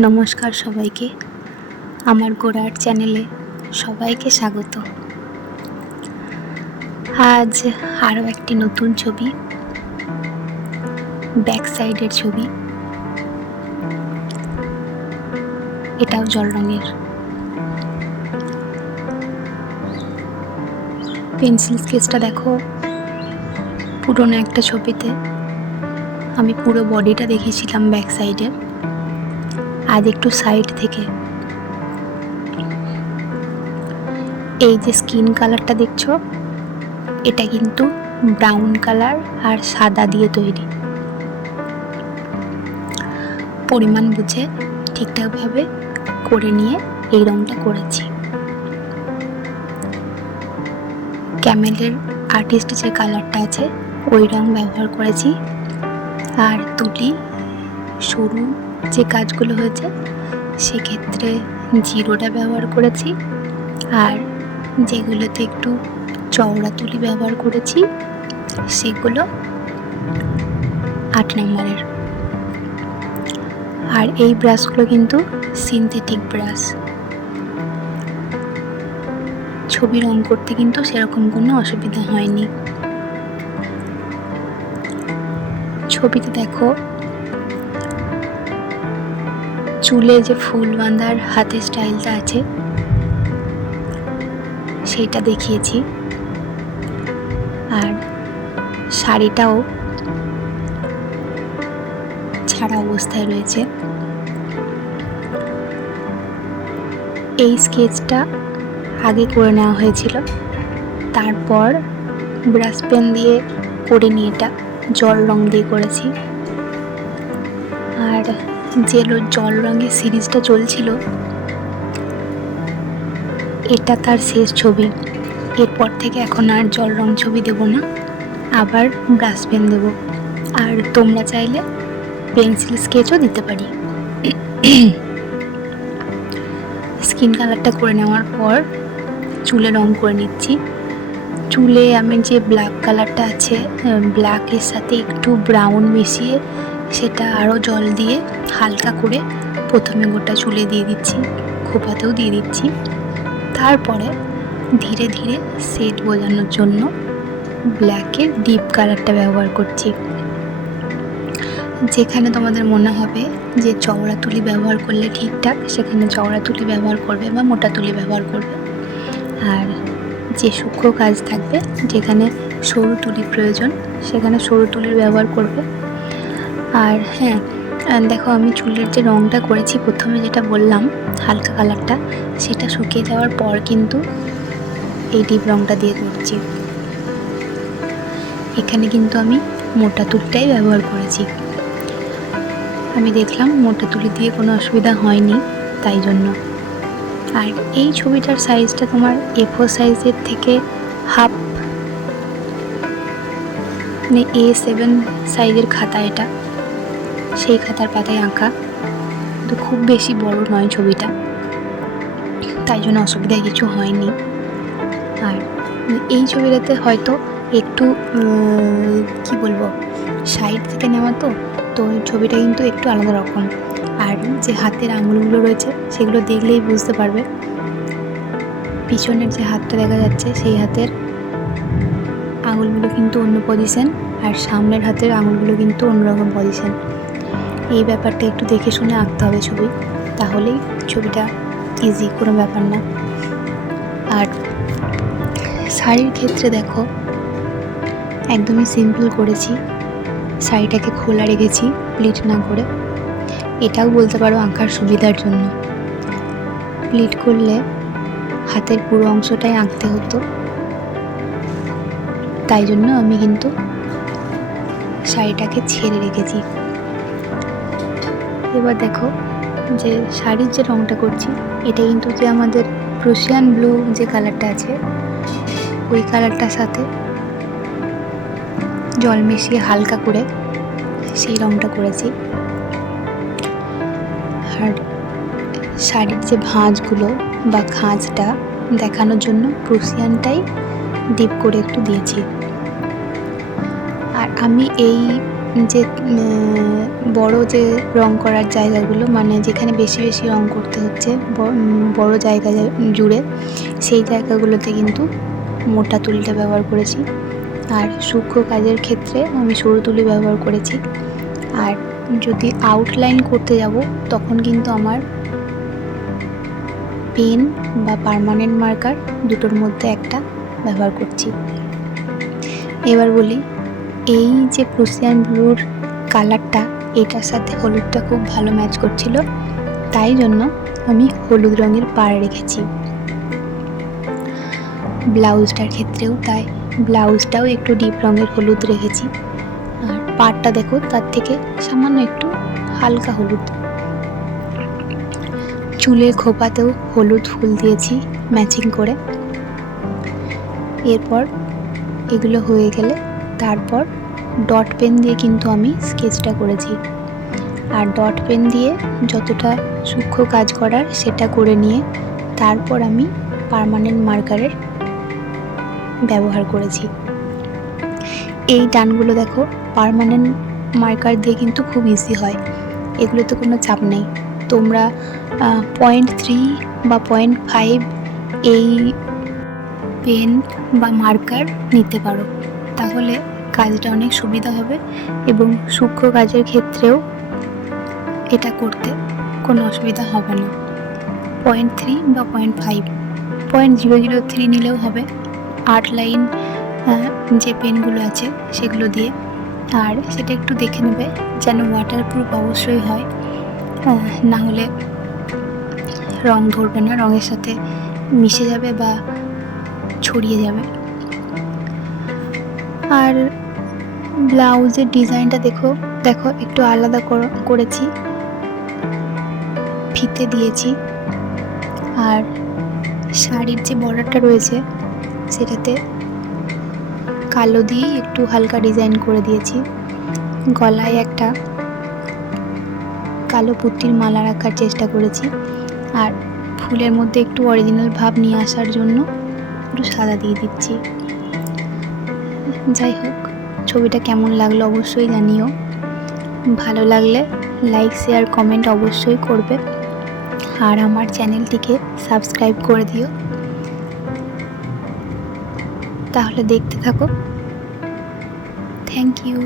নমস্কার সবাইকে, আমার গোড়ার চ্যানেলে সবাইকে স্বাগত। আজ আরও একটি নতুন ছবি, ব্যাক সাইডের ছবি। এটাও জল রঙের। পেন্সিল স্কেচটা দেখো, পুরোনো একটা ছবিতে আমি পুরো বডিটা দেখেছিলাম ব্যাক সাইডের, আজ একটু সাইড থেকে। এই যে স্কিন কালারটা দেখছো, এটা কিন্তু ব্রাউন কালার আর সাদা দিয়ে তৈরি। পরিমাণ বুঝে ঠিকঠাকভাবে করে নিয়ে এই রঙটা করেছি। ক্যামেলের আর্টিস্ট যে কালারটা আছে ওই রঙ ব্যবহার করেছি। আর তুলি সরু যে কাজগুলো হয়েছে সেক্ষেত্রে জিরোটা ব্যবহার করেছি, আর যেগুলোতে একটু চওড়া তুলি ব্যবহার করেছি সেগুলো 8 নম্বরের। আর এই ব্রাশগুলো কিন্তু সিনথেটিক ব্রাশ। ছবি রং করতে কিন্তু সেরকম কোনো অসুবিধা হয়নি। ছবিতে দেখো, চুলে যে ফুল বাঁধার হাতের স্টাইলটা আছে সেইটা দেখিয়েছি। আর শাড়িটাও ছাড়া অবস্থায় রয়েছে। এই স্কেচটা আগে করে নেওয়া হয়েছিল, তারপর ব্রাশ পেন দিয়ে করে নিয়ে এটা জল রং দিয়ে করেছি। আর যে জল রঙের সিরিজটা চলছিল এটা তার শেষ ছবি। এরপর থেকে এখন আর জল রং ছবি দেব না, আবার ব্রাশ পেন দেব। আর তোমরা চাইলে পেন্সিল স্কেচও দিতে পারি। স্কিন কালারটা করে নেওয়ার পর চুলে রং করে নিচ্ছি। চুলে আমি যে ব্ল্যাক কালারটা আছে, ব্ল্যাকের সাথে একটু ব্রাউন মিশিয়ে সেটা আরও জল দিয়ে হালকা করে প্রথমে গোটা চুলে দিয়ে দিচ্ছি, খোপাতেও দিয়ে দিচ্ছি। তারপরে ধীরে ধীরে শেড বোঝানোর জন্য ব্ল্যাকের ডিপ কালারটা ব্যবহার করছি। যেখানে তোমাদের মনে হবে যে চওড়া তুলি ব্যবহার করলে ঠিকঠাক, সেখানে চওড়া তুলি ব্যবহার করবে বা মোটা তুলি ব্যবহার করবে। আর যে সূক্ষ্ম কাজ থাকবে, যেখানে সরু তুলি প্রয়োজন, সেখানে সরু তুলির ব্যবহার করবে। আর হ্যাঁ, দেখো আমি চুলের যে রঙটা করেছি প্রথমে, যেটা বললাম হালকা কালারটা, সেটা শুকিয়ে যাওয়ার পর কিন্তু এই ডিপ রঙটা দিয়ে করছি। এখানে কিন্তু আমি মোটা তুলিটাই ব্যবহার করেছি। আমি দেখলাম মোটা তুলি দিয়ে কোনো অসুবিধা হয়নি, তাই জন্য। আর এই ছবিটার সাইজটা তোমার A4 সাইজের থেকে হাফ, মানে A7 সাইজের খাতা, এটা সেই খাতার পাতায় আঁকা, তো খুব বেশি বড় নয় ছবিটা, তাই জন্য অসুবিধা কিছু হয়নি। আর এই ছবিটাতে হয়তো একটু কি বলবো, সাইড থেকে নেওয়া, তো ছবিটা কিন্তু একটু আলাদা রকম। আর যে হাতের আঙুলগুলো রয়েছে সেগুলো দেখলেই বুঝতে পারবে। পিছনের যে হাতটা দেখা যাচ্ছে সেই হাতের আঙুলগুলো কিন্তু অন্য পজিশন, আর সামনের হাতের আঙুলগুলো কিন্তু অন্যরকম পজিশন। এই ব্যাপারটা একটু দেখে শুনে আঁকতে হবে ছবি, তাহলেই ছবিটা ইজি, কোনো ব্যাপার না। আর শাড়ির ক্ষেত্রে দেখো একদমই সিম্পল করেছি। শাড়িটাকে খোলা রেখেছি, প্লিট না করে। এটাও বলতে পারো আঁকার সুবিধার জন্য। প্লিট করলে হাতের পুরো অংশটাই আঁকতে হতো, তাই জন্য আমি কিন্তু শাড়িটাকে ছেড়ে রেখেছি। এবার দেখো যে শাড়ির যে রঙটা করছি, এটা কিন্তু যে আমাদের প্রুশিয়ান ব্লু যে কালারটা আছে ওই কালারটার সাথে জল মিশিয়ে হালকা করে সেই রঙটা করেছি। আর শাড়ির যে ভাঁজগুলো বা খাঁজটা দেখানোর জন্য প্রুশিয়ানটাই ডিপ করে একটু দিয়েছি। আর আমি এই যে বড় যে রং করার জায়গাগুলো, মানে যেখানে বেশি বেশি রং করতে হচ্ছে বড় জায়গা জুড়ে, সেই জায়গাগুলোতে কিন্তু মোটা তুলিটা ব্যবহার করেছি। আর সূক্ষ্ম কাজের ক্ষেত্রে আমি সরু তুলি ব্যবহার করেছি। আর যদি আউটলাইন করতে যাব তখন কিন্তু আমার পেন বা পার্মানেন্ট মার্কার দুটোর মধ্যে একটা ব্যবহার করছি। এবার বলি, এই যে প্রুসিয়ান ব্লুর কালারটা, এটার সাথে হলুদটা খুব ভালো ম্যাচ করছিল, তাই জন্য আমি হলুদ রঙের পাড় রেখেছি। ব্লাউজটার ক্ষেত্রেও তাই, ব্লাউজটাও একটু ডিপ রঙের হলুদ রেখেছি। আর পাড়টা দেখো, তার থেকে সামান্য একটু হালকা হলুদ। চুলের খোপাতেও হলুদ ফুল দিয়েছি ম্যাচিং করে। এরপর এগুলো হয়ে গেলে তারপর ডট পেন দিয়ে কিন্তু আমি স্কেচটা করেছি। আর ডট পেন দিয়ে যতটা সূক্ষ্ম কাজ করার সেটা করে নিয়ে তারপর আমি পার্মানেন্ট মার্কারের ব্যবহার করেছি। এই টানগুলো দেখো, পার্মানেন্ট মার্কার দিয়ে কিন্তু খুব ইজি হয়, এগুলোতে কোনো চাপ নেই। তোমরা 0.3 বা 0.5 এই পেন বা মার্কার নিতে পারো, তাহলে কাজটা অনেক সুবিধা হবে এবং সূক্ষ্ম কাজের ক্ষেত্রেও এটা করতে কোনো অসুবিধা হবে না। 0.3 বা 0.5, 0.003 নিলেও হবে। 8 লাইন যে পেনগুলো আছে সেগুলো দিয়ে। আর সেটা একটু দেখে নেবে যেন ওয়াটারপ্রুফ অবশ্যই হয়, না হলে রং ধরবে না, রঙের সাথে মিশে যাবে বা ছড়িয়ে যাবে। আর ব্লাউজের ডিজাইনটা দেখো একটু আলাদা করেছি, ফিতে দিয়েছি। আর শাড়ির যে বর্ডারটা রয়েছে সেটাতে কালো দিয়ে একটু হালকা ডিজাইন করে দিয়েছি। গলায় একটা কালো পুঁতির মালা রাখার চেষ্টা করেছি। আর ফুলের মধ্যে একটু অরিজিনাল ভাব নিয়ে আসার জন্য একটু সাদা দিয়ে দিচ্ছি। যাই হোক, ছবিটা কেমন লাগলো অবশ্যই জানিও। ভালো লাগলে লাইক, শেয়ার, কমেন্ট অবশ্যই করবে। আর আমার চ্যানেলটিকে সাবস্ক্রাইব করে দিও। তাহলে দেখতে থাকো। Thank you.